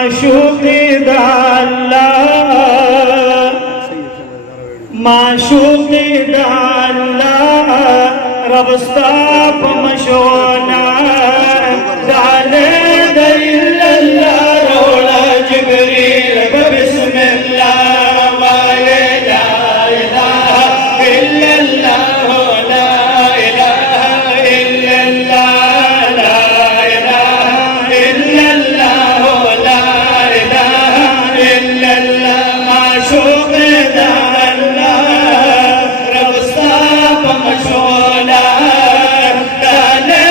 माशूक़ी दा अल्लाह माशूक़ी दा अल्लाह रबस्ता पमशोना दाले दइल्लल्लाह रोला जिब्रील बिस्मिल्लाह वाले ला इलाहा इल्लल्लाह ला इलाहा इल्लल्लाह ला इलाहा इल्लल्लाह ला इलाहा इल्लल्लाह माशूक़ी दा अल्लाह रबस्ता पमशोना दाले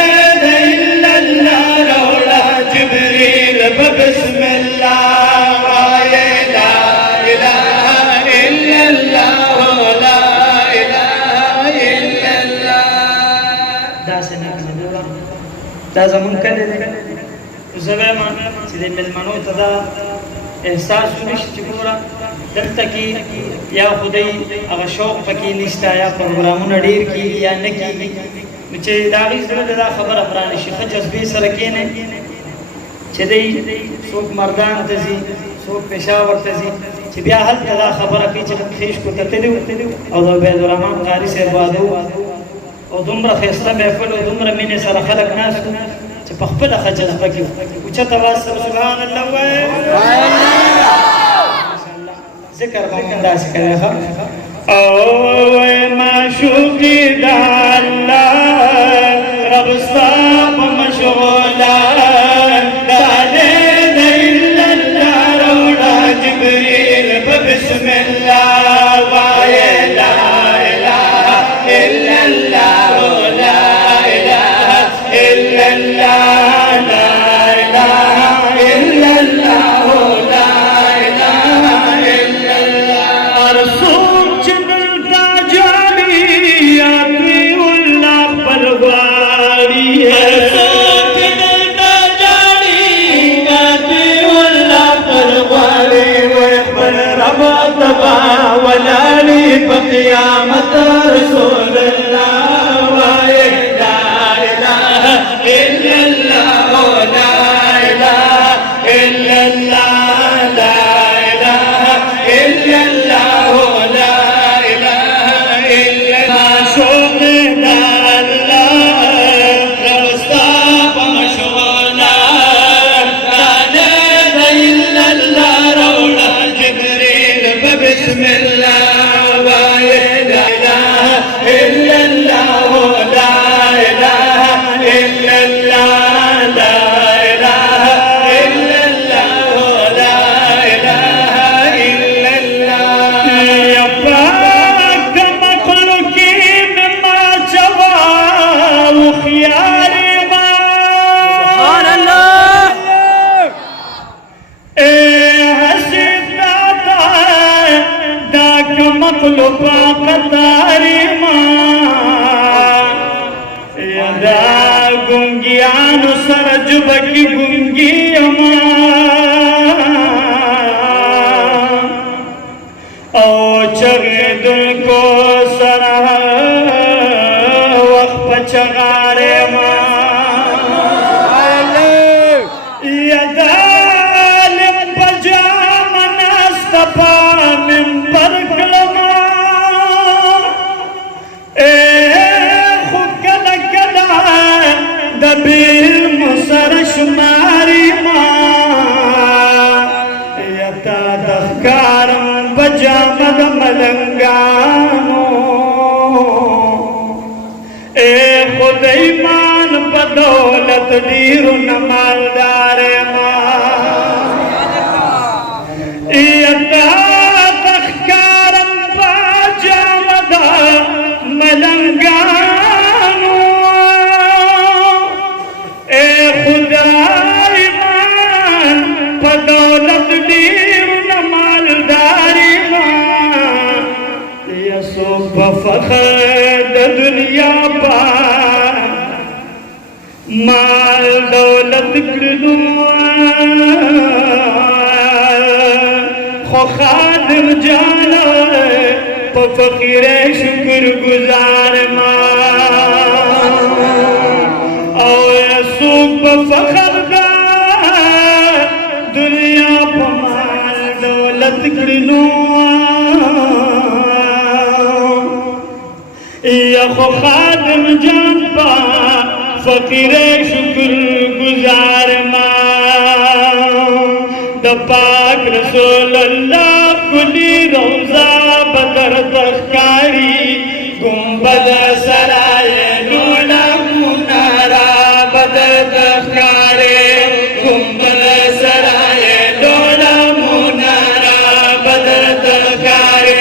दइल्लल्लाह रोला जिब्रील बिस्मिल्लाह वाले ला इलाहा इल्लल्लाह ला इलाहा इल्लल्लाह دا زمون کله زبې ما چې د ملمنو ته دا احساس ونشي چې ګوره دلته کې یا خدای هغه شوق پکې نشته یا پروګرامونه ډېر کېږي یا نه کېږي نو چې د هغې زړه ته دا خبره پرانه شي ښه جذبې سره کښېنئ چې دی څوک مردان ته ځي څوک پېښور ته ځي چې بیا هلته دا خبره کوي چې خېشکو ته تلي او د عبیدالرحمن قاري صاحب واده او دومره ښایسته محفل او دومره مینې سره خلک ناست وو چې په خپله ښه جذبه کې وو اوچت اواز سره سبحان الله ووایئ ذکر به مونږ داسې کوئ ښه او معشوقي د الله رب ستا په مشغوله دالې د الا الله روړه جبریل په بسم الله وایې لا اله الا الله لا اله الا الله لا اله الا الله لا اله الا الله ارسوم چې دلته جالي اپنی الله خپل غواړي ارسوم چې دلته جالي اپنی الله خپل غواړي خپل رب تبا ولالي په قیامت رسول الله وایي لا اله الا الله لا اله الا الله لا اله الا الله لا اله الا الله شوق الله رستا بمشغولا لا اله الا الله رولا جبريل بسم الله وایي لا اله الا الله لا اله الا الله لا اله الا الله لا اله الا الله يا پاک مخلوقی مما جوا وخياري ما سبحان الله حسین داتا داک مخلوق قطاری ما یدا گنگیانو سرجبکی گنگی اما او چغی دل کو سرح وقت پچغارے ما یدا لم پجام نستپا من پر کلما اے خود کلا کلا دبیل مسر شماری ما یتا دخکارم بجامد ملنگانو اے خود ایمان بدولت دیر نمالدار ما یتا دخکارم بجامد ملنگانو اے خدا ایمان بدولت دیر نمالداری ما یسو بفخر دنیا با مال دولت کردو خو خادم جانا پا فقیر شکر گزار ما او یسو بفخر دا دنیا عزت کړنو یا خو خادم جان پا فقیر شکر گزار ما د پاک رسول الله کلی روزا بدر تخکاری گنبد سرای لولا منارا بدر تخکاری گنبد سرای لولا منارا بدر تخکاری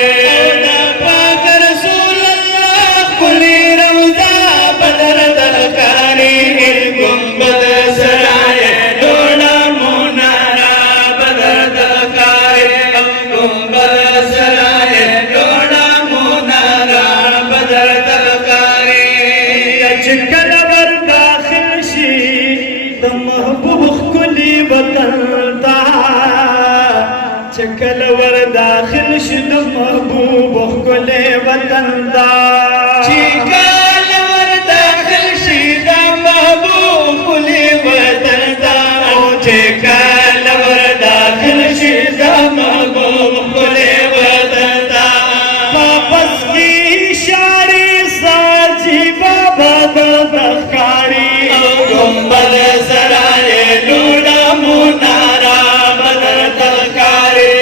د پاک رسول الله کلی روزا بدر تخکاری گنبد سرای لولا منارا بدر تخکاری گنبد سرای لولا منارا بدر تخکاری چکل ور داخل شي د محبوب کلی وطن تا چکل ور داخل شي د محبوب کلی وطن تا چکل ور داخل شي د محبوب کلی وطن تا چکل ور داخل شي د محبوب کلی وطن تا واپس کی اشارے ساجی بابا دخکاری گنبد سرائے لولا منارا بدر تخکاری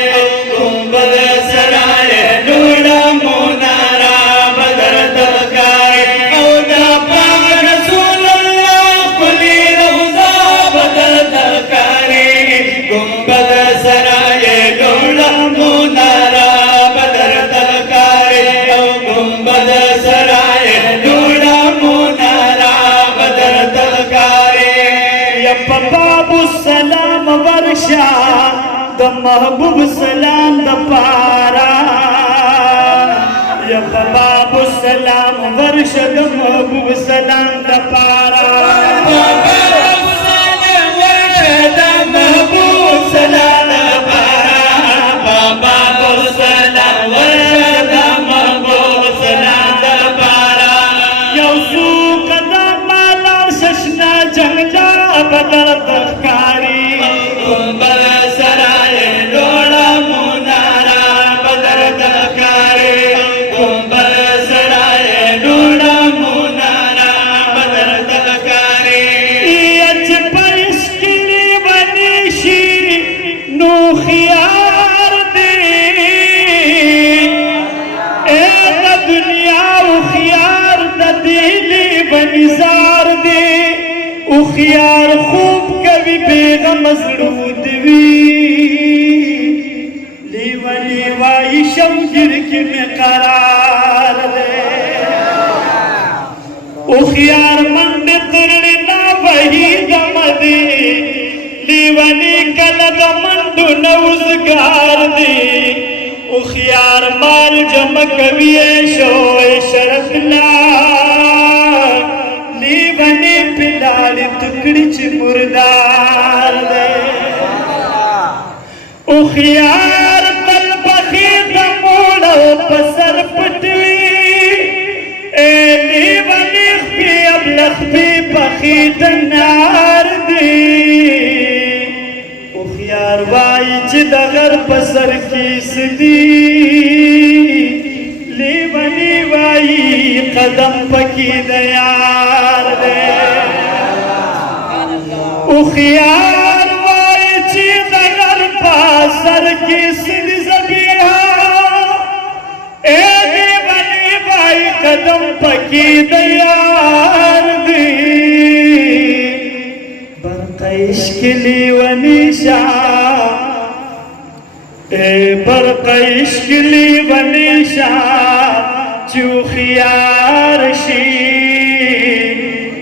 گنبد سرائے لولا منارا بدر تخکاری او دا پاک رسول اللہ کلی روزا بدر تخکاری گنبد سرائے لولا منارا بدر تخکاری او گنبد سرائے لولا منارا بدر تخکاری یا باب السلام ورشا د محبوب سلام د پارا یا باب السلام ورشا د محبوب سلام د پارا باب السلام ورشا د محبوب سلام د پارا باب السلام ورشا د محبوب سلام د پارا یو سو قدم لار ششنا جنگا بدر تخکاری گنبد سرائے لولا منارا بدر تخکاری گنبد سرائے لولا منارا بدر تخکاری اچ پرش کلی ونیشی نو خیار دی اے دا دنیا و خیار دا دیلی ونزار دی او خیار خوب کبھی بیغم ازرود وی لیوا لیوائی شمگر کی میں قرار دے او خیار مند ترنا وحی دم دے لیوا لیکل دمندو نوزگار دے او خیار مال جمع کبھی ایشو شرفنا لیوانی پلالی تکڑی چی مردار دے او خیار تل بخید موڑا پسر پٹوی اے لیوانی خبی اب لخبی بخید نار دے او خیار وائی چی دغر پسر کیس دی لیوانی وائی قدم پکی دیار دے او خیار وائی چی دغر پاسر کی سن زبیہا اے لیوانی وائی قدم پکی دیار دے برق عشق لیوانی شاہ اے برق عشق لیوانی شاہ چو خیار شی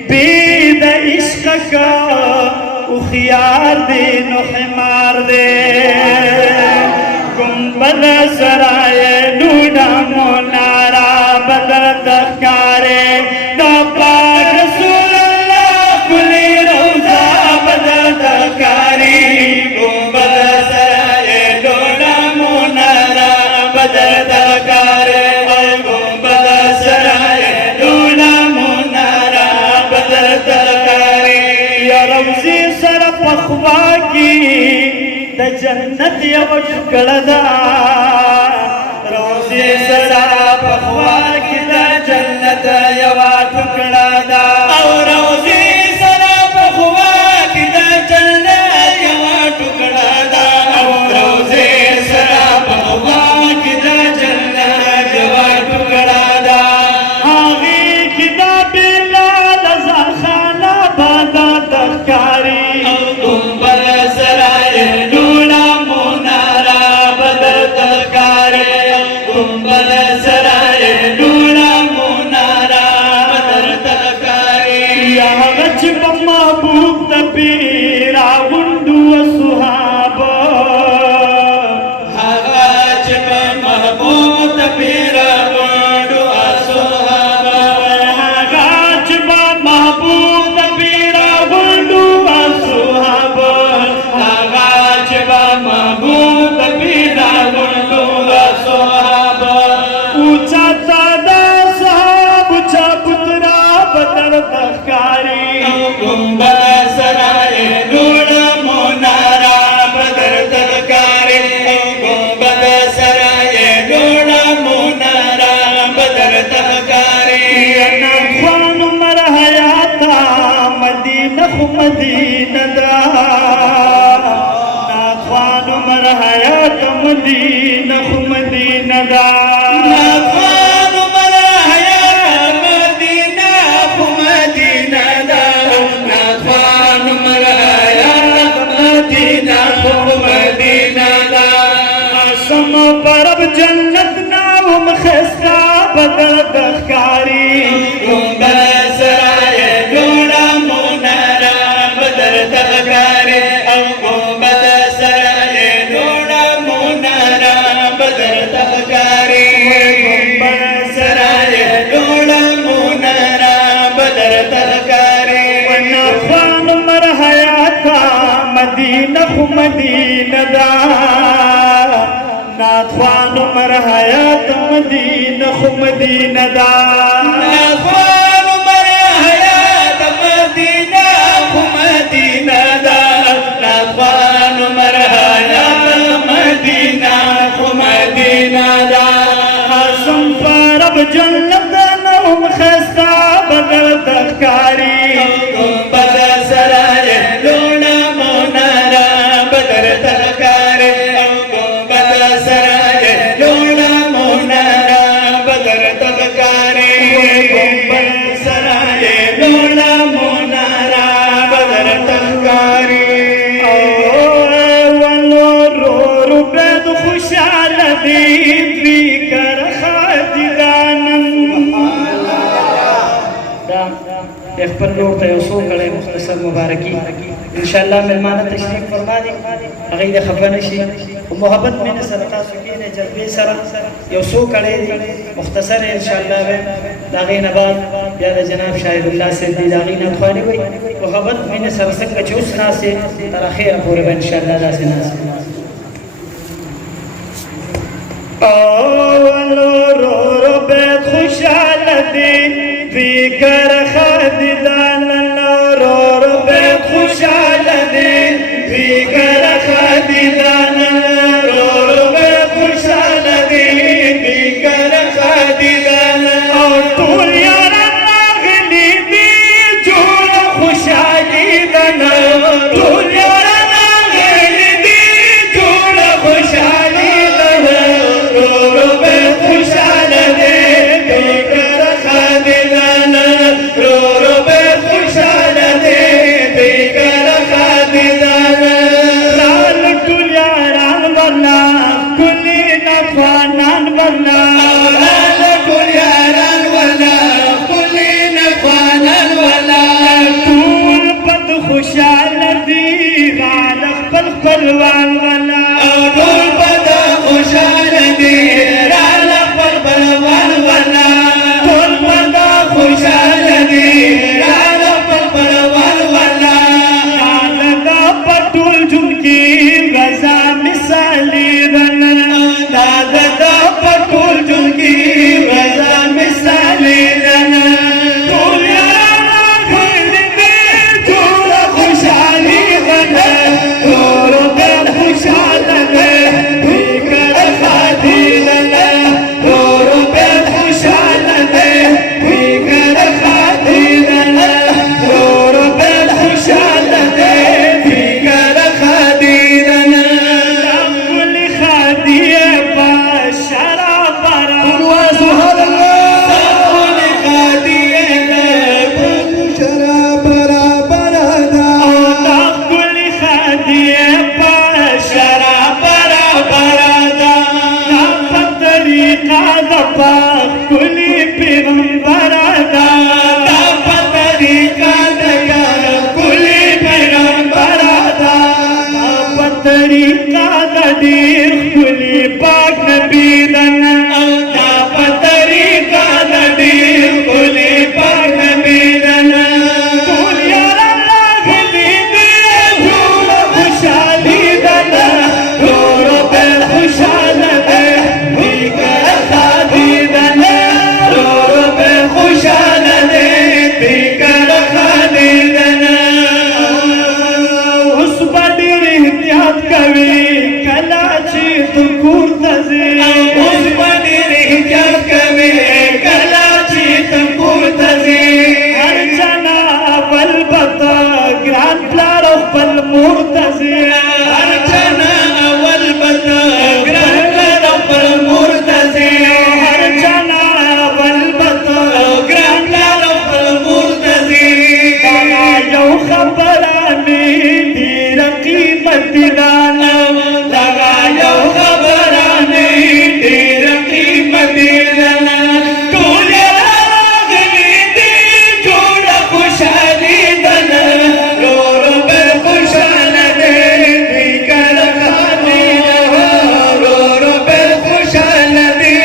بید عشق کا او خیار دے نو حمار دے گنبد سرائے لولا منارا بدر تخکارے دا پاک رسول اللہ کلی روزہ بدر تخکاری گنبد سرائے لولا منارا بدر تخکارے گنبد سرائے لولا منارا بدر تخکاری یا روزی سر پخوا کی د جنت یو ټکړه ده روزي سره په خوا کې د جنت یو ټکړه ده او روزي سره په خوا کې د جنت یو ټکړه ده او روزي سره په خوا کې د جنت یو ټکړه ده هغه کې د بلال زخانه باندې تخکاری او ګمبر سرای ډوړه مونارا بدر تخکاری ګمبر سرای ډوړه مونارا بدر تخکاری یا هغه چې په محبوب د پیرا غوندو صحابه هغه چې په محبوب د پیرا غوندو صحابه هغه چې په محبوب د پیرا غوندو صحابه هغه چې په محبوب د پیرا غوندو صحابه اوچا دا صحاب اوچا پترا بدر تخکاری ګمبر سرای ډوړه مونارا بدر تخکاری ګمبر سرای ډوړه مونارا بدر تخکاری خوان عمر حیاتا مدینه خو مدینه دا خوان عمر حیات مدینه خو مدینه دا خوان عمر حیات مدینه خو مدینه دا خوان عمر حیات مدینه خو مدینه دا سم پرب جنت ناوم خستا بدر تخکاری ګمبر سرای ډوړه مونارا بدر تخکاری او ګمبر سرای ډوړه مونارا بدر تخکاری ګمبر سرای ډوړه مونارا بدر تخکاری ونافان مر حیاتا مدینه خو مدینه دا ناتوان مر حیات مدینه خو مدینه دا ناتوان مر حیات مدینه خو مدینه دا ناتوان مر حیات مدینه خو مدینه دا حسن پرب جنت نوم خستا بدر تخکاری ګمبر سرای ډوړه مونارا بدر تخکاری ګمبر سرای ډوړه مونارا بدر تخکاری ګمبر سرای ډوړه مونارا بدر تخکاری او ولور بد خوشاله دی فکر خاددانن دا خپل لور ته یو څو کړی مختصر مبارکي انشاءالله مېلمانه تشریف فرما دي هغوی د خفه نه شي خو محبت مینه سره تاسو کښېنئ جذبې سره یو څو کړی دي مختصر انشاءالله به د هغې نه بعد بیا د جناب شاهد الله صاحب دي د هغې نتخوانې وایي محبت مینه سره څنګه چې اوس ناستې تر اخره پورې به انشاءالله داسې ناستې ولورو بیت خوشاله دی فکر خاددان لورو بیت خوشاله دی فکر خاددان لورو بیت خوشاله دی فکر خاددان او ټول یاران راغلي دي جوړ خوشالي دن ټول یاران راغلي دي جوړ خوشالي دن لورو بیت خوشاله دی فکر خاددان لورو بیت خوشاله دی فکر خاددان لال ټول یاران ورلا کلی نفانان ورلا لال ټول یاران ورلا کلی نفانان ورلا ټول پد خوشاله دی غال خپل خپلوان ورلا ټول پد خوشاله دی غال خپل خپلوان ورلا ټول پد خوشاله دی غال خپل خپلوان ورلا غال دا پټول جون کی غزا مثالی رن دا دا پټول دا دیر خلی پاک نبی دنا دا پا طریقہ دا دیر خلی پاک نبی دنا کول یاران راغلی دی جوڑ خوشحالی دنا رو رو بے خوشحال دے دیگر خادی دنا رو رو بے خوشحال دے دیگر خادی دنا اس بدر احتیاط کوي کلا چې تم کور ته ځې اس بدر احتیاط کوي کلا چې تم کور ته ځې هر جنا والبتا ګران پلار خپل مور ته ځې هر جنا والبتا ګران پلار خپل مور ته ځې هر جنا والبتا ګران پلار خپل مور ته ځې دا یو خبره مې ډېر قیمت دانا لگا یو خبره مې ډېر قیمت دانا ټول راغلي دي جوړه خوشحالي دانا رو رو بل خوشحاله دی فکر خالي رو رو بل خوشحاله دی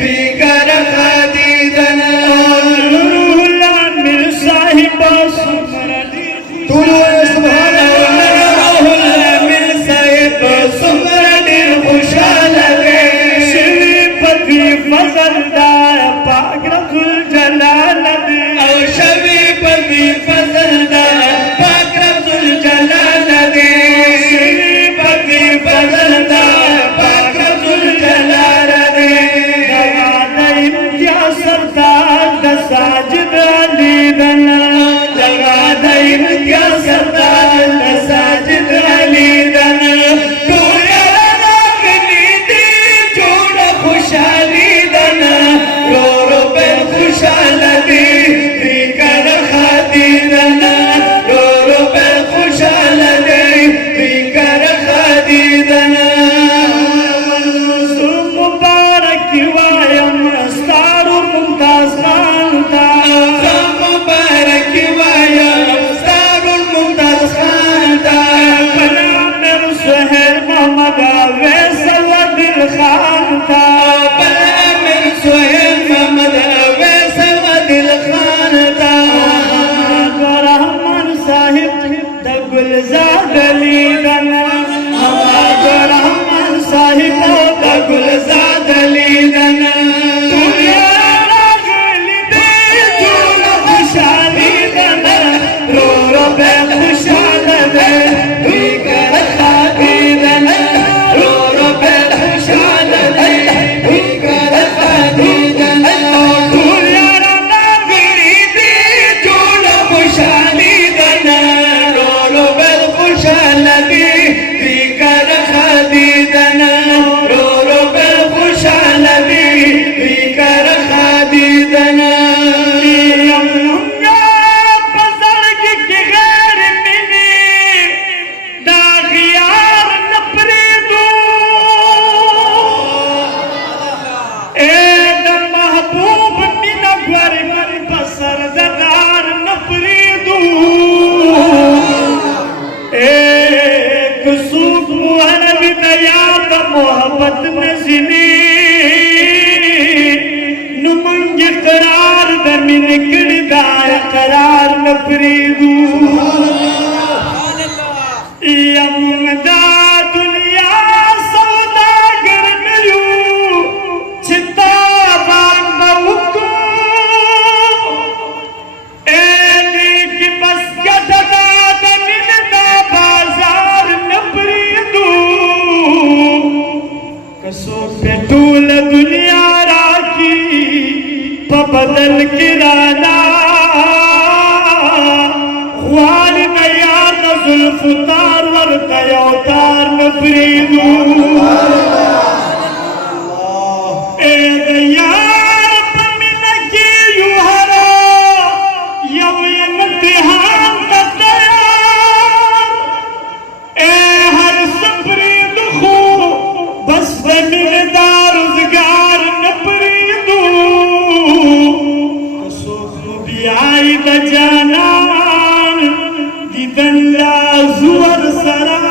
فکر خالي دانا روح العامل صاحب ټول سبحان فضل دا پاک رب الجلال دے او شوی پدی فضل دا پاک رب الجلال دے شوی پدی فضل دا پاک رب الجلال دے دغا دا امتیاز سردار دا ساجد علی دنا دغا دا امتیاز سردار دا ساجد علی دنا گلزار علی دنا ہمارا رحمان صاحب دا گلزار علی دنا دنیا راغلی دی جوړ خوشحالی دنا رو رو بے خوشحال دے دیگر خادی دنا رو رو بے خوشحال دے دیگر خادی دنا دنیا راغلی دی جوړ خوشحالی دنا خوشحالدی فکر خادی دنا رو رو بل خوشحالدی فکر خادی دنا یمنونگا بزرگی کی غیر منی دا غیار نپریدو اے دا محبوب مینا گواری من بسر ددار نپریدو ایک سوک محرم دیاد محبت نزنی نمنگ قرار دمین کردار قرار نپریدو یم دا دنیا سوداگر نیو چتا بان باوکو اینی کی بس گددا دمین دا بازار نپریدو کسو پہ طول دنیا راکی پا بدل کرانا خوال نیار نظلف تار ورطا یوتار نپریدو اے دیار پمینکی یوہرا یو امتحان تتیار اے ہر سپریدو خو بس بمین دار ازگار نپریدو کسوخ بیائی دا جانان دیدن لا زور سرا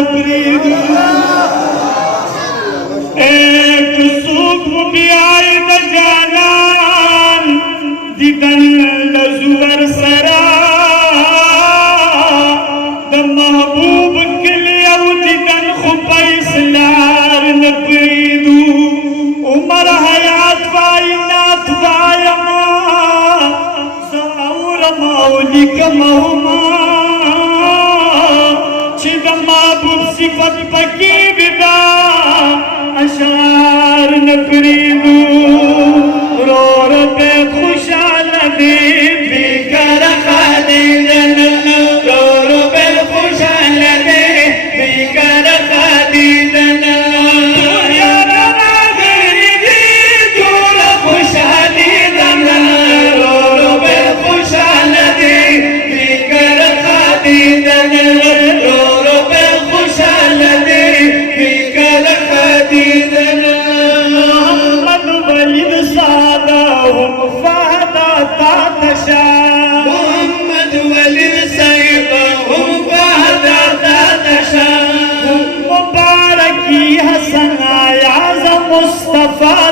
نبريد ایک سوک بیائی دا جانان دیدن لزور سرا دا محبوب کلی او دیدن خبیس لار نبریدو عمر حیات وائنات وائما زعور مولیک مهما چی دا محبوب صفت پکی بدا اشعار نپریدو رو رو پہ خوشحال دی بیکر خادیدن رو رو پہ خوشحال دی بیکر خادیدن یار آگری دی جور خوشحالیدن رو رو پہ خوشحال دی بیکر خادیدن رو رو پہ خوشحال دی بیکر خادیدن محمد ولید سادہم فہدا تاتشا محمد ولید سیدہم فہدا تاتشا مبارکی حسن آیاز مصطفیٰ